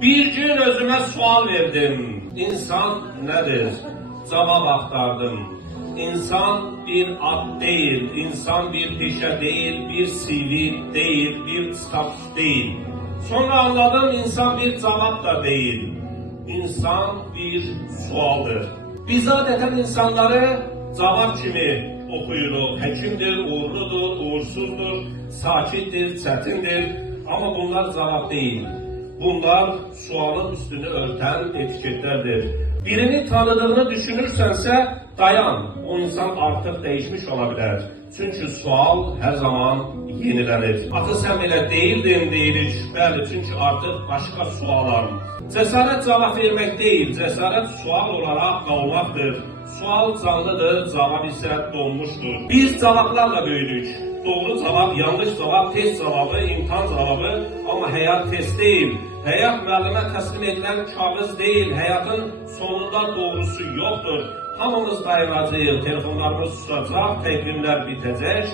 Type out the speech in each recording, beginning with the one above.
Bir gün özüme sual verdim. İnsan nedir? Cevap aktardım. İnsan bir ad değil, insan bir peşe değil, bir CV değil, bir statüs değil. Sonra anladım insan bir cevap da değil. İnsan bir sualdır. Biz adeten insanları cevap kimi okuyuruz. Hekimdir, uğurludur, uğursuzdur, sakittir, çetindir. Ama bunlar cevap değil. Bunlar sualın üstünü örten etiketlerdir. Birini tanıdığını düşünürsense dayan. O insan artık değişmiş olabilir. Çünkü sual her zaman yenilenir. Atı sen bile değildin deyilir. Bəli, çünkü artık başka sualam. Cesaret cevap vermek değil, cesaret sual olarak kalmaktır. Sual canlıdır, cevap ise donmuştur. Biz cevaplarla büyüdük. Doğru cevap, yanlış cevap, test cevabı, imtihan cevabı ama hayat test değil. Hayat müellime teslim edilen kağıt değil. Hayatın sonunda doğrusu yoktur. Hamımız dayanacağız, telefonlarımız susacak, tekrimler bitecek.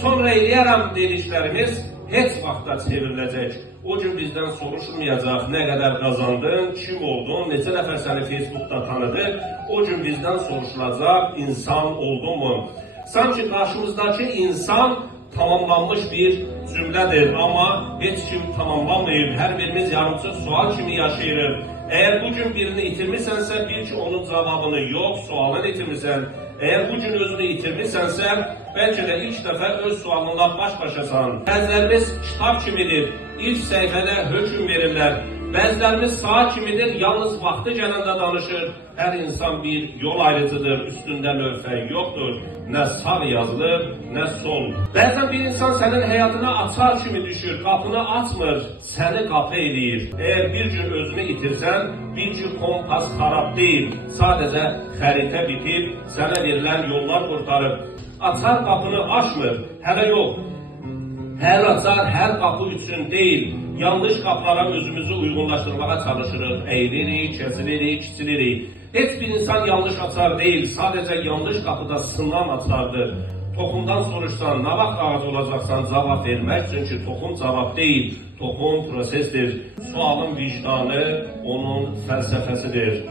Sonra eləyərəm dediklərimiz heç vaxta çevrilecek. O gün bizden soruşulmayacak ne kadar kazandın, kim oldun, neçə nəfər səni Facebook'ta tanıdı. O gün bizden soruşulacak, insan oldun mu? Sanki karşımızdaki insan tamamlanmış bir cümledir ama hiç kim tamamlanmayıb. Her birimiz yarımçıq sual kimi yaşayırıq. Eğer bugün birini itirmişsənsə, bil ki onun cevabını yok, sualını itirmişsən. Eğer bugün özünü itirmişsənsə, belki de ilk defa öz sualınla baş başasan. Bəzilərimiz kitap kimidir, ilk səhifədə hökm verirlər. Bəzilərimiz saat kimidir, yalnız vaxtı gələndə danışır. Her insan bir yol ayrıcıdır, üstünde lövhə yoktur. Ne sağ yazılır, ne sol. Bazen bir insan senin hayatına açar kimi düşür, kapını açmır, seni kapı eləyir. Eğer bir gün özünü itirsen, bil ki kompas xarab değil. Sadece xəritə bitib, sənə verilen yollar kurtarıb. Açar kapını açmır, hələ yok. Her açar, her kapı üçün değil. Yanlış kapılara özümüzü uygunlaştırmaya çalışırıq. Eğilirik, kesilirik, kiçilirik. Hiçbir insan yanlış açar değil. Sadece yanlış kapıda sınanan açardır. Toxumdan soruşsan, ne vaxt ağız olacaksan cevap vermek. Çünkü toxum cevap değil. Toxum prosesdir. Sualın vicdanı onun felsefesidir.